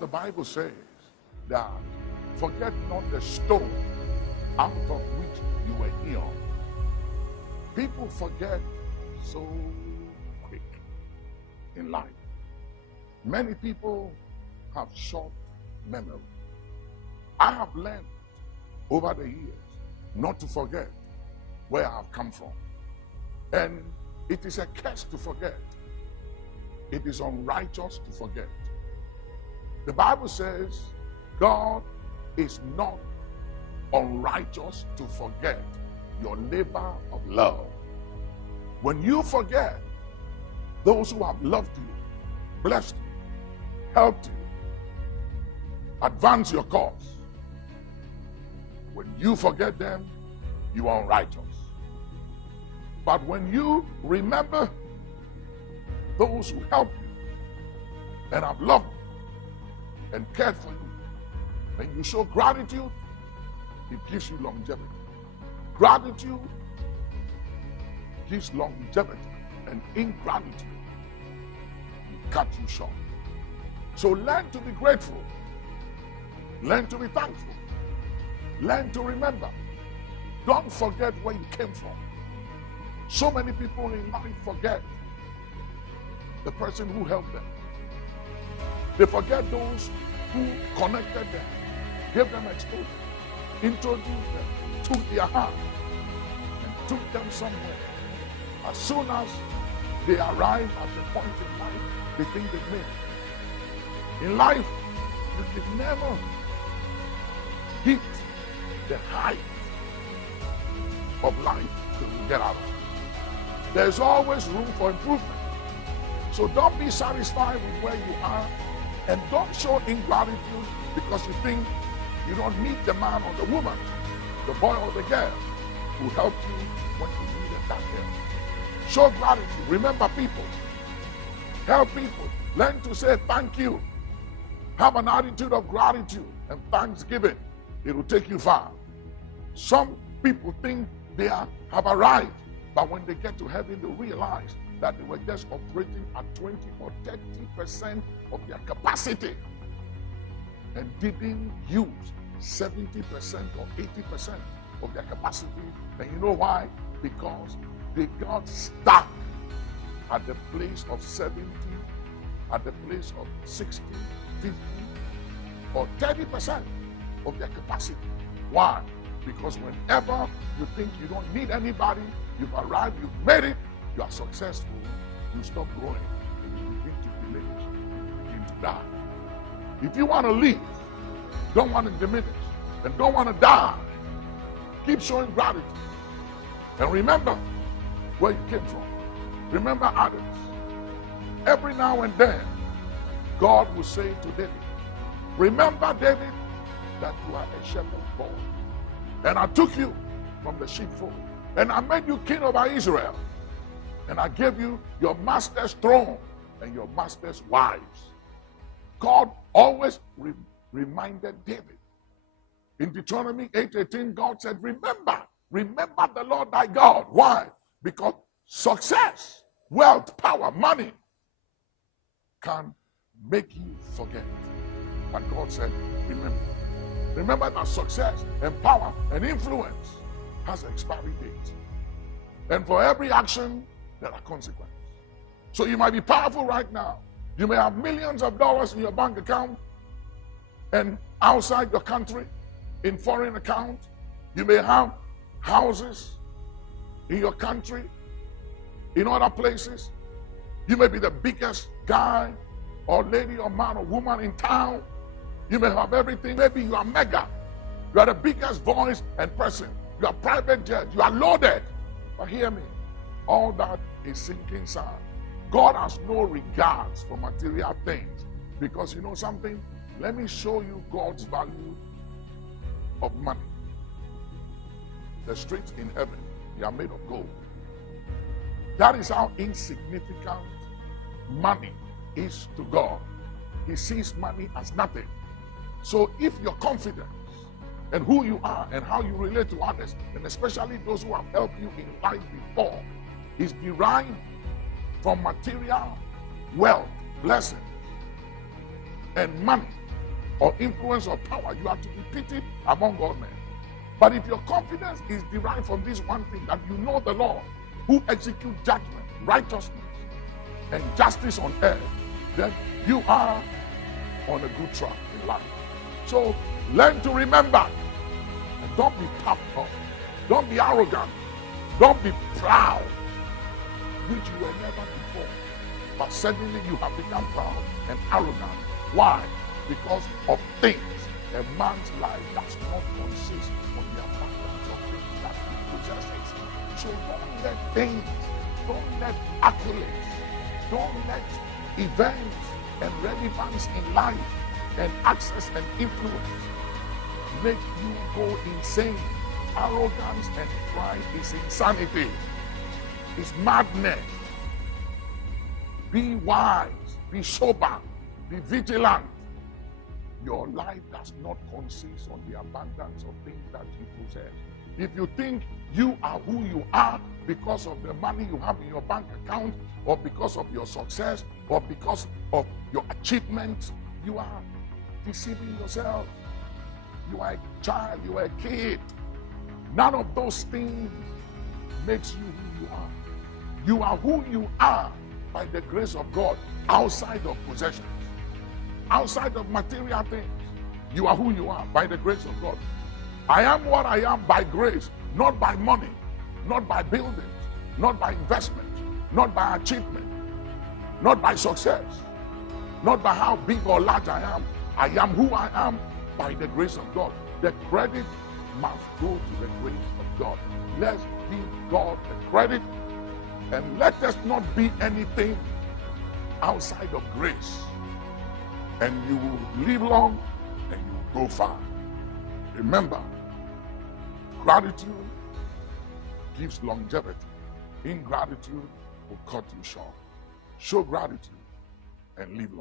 The Bible says that forget not the stone out of which you were healed. People forget so quick in life. Many people have short memory. I have learned over the years not to forget where I have come from. And it is a curse to forget. It is unrighteous to forget. The Bible says God is not unrighteous to forget your labor of love. When you forget those who have loved you, blessed you, helped you, advanced your cause, when you forget them, you are unrighteous. But when you remember those who helped you and have loved you and cared for you, and you show gratitude, it gives you longevity. Gratitude gives longevity, and ingratitude will cut you short. So learn to be grateful. Learn to be thankful. Learn to remember. Don't forget where you came from. So many people in life forget the person who helped them. They forget those who connected them, gave them exposure, introduced them, took their hand, and took them somewhere. As soon as they arrive at the point in life, they think they've made it. In life, you can never hit the height of life till you get out of it. There's always room for improvement. So don't be satisfied with where you are, and don't show ingratitude because you think you don't need the man or the woman, the boy or the girl who helped you when you needed that help. Show gratitude. Remember people. Help people. Learn to say thank you. Have an attitude of gratitude and thanksgiving. It will take you far. Some people think they have arrived, but when they get to heaven, they realize that they were just operating at 20 or 30% of their capacity and didn't use 70% or 80% of their capacity. And you know why? Because they got stuck at the place of 70, at the place of 60, 50, or 30% of their capacity. Why? Because whenever you think you don't need anybody, you've arrived, you've made it, you are successful, you stop growing, and you begin to diminish, you begin to die. If you want to live, don't want to diminish, and don't want to die, keep showing gratitude. And remember where you came from. Remember others. Every now and then, God will say to David, remember, David, that you are a shepherd boy. And I took you from the sheepfold, and I made you king over Israel. And I gave you your master's throne and your master's wives. God always reminded David. In Deuteronomy 8:18, God said, remember the Lord thy God. Why? Because success, wealth, power, money can make you forget. But God said, remember. Remember that success and power and influence has an expiry date. And for every action, there are consequences. So you might be powerful right now. You may have millions of dollars in your bank account and outside your country, in foreign account. You may have houses in your country, in other places. You may be the biggest guy or lady or man or woman in town. You may have everything. Maybe you are mega. You are the biggest voice and person. You are private jet. You are loaded. But hear me. All that is sinking sand. God has no regards for material things. Because you know something? Let me show you God's value of money. The streets in heaven, they are made of gold. That is how insignificant money is to God. He sees money as nothing. So if your confidence and who you are and how you relate to others, and especially those who have helped you in life before, is derived from material wealth, blessings, and money, or influence or power, you are to be pitied among all men. But if your confidence is derived from this one thing, that you know the Lord, who executes judgment, righteousness, and justice on earth, then you are on a good track in life. So learn to remember, and don't be puffed up, don't be arrogant, don't be proud, which you were never before. But suddenly you have become proud and arrogant. Why? Because of things. A man's life does not consist on the abundance of things that he possesses. So don't let things, don't let accolades, don't let events and relevance in life and access and influence make you go insane. Arrogance and pride is insanity. It's madness. Be wise, be sober, be vigilant. Your life does not consist on the abundance of things that you possess. If you think you are who you are because of the money you have in your bank account, or because of your success, or because of your achievements, you are deceiving yourself. You are a child, you are a kid. None of those things makes you who you are. You are who you are by the grace of God, outside of possessions, outside of material things. You are who you are by the grace of God. I am what I am by grace, not by money, not by buildings, not by investment, not by achievement, not by success, not by how big or large I am. I am who I am by the grace of God. The credit must go to the grace of God. Let's give God the credit, and let us not be anything outside of grace. And you will live long and you will go far. Remember, gratitude gives longevity. Ingratitude will cut you short. Show gratitude and live long.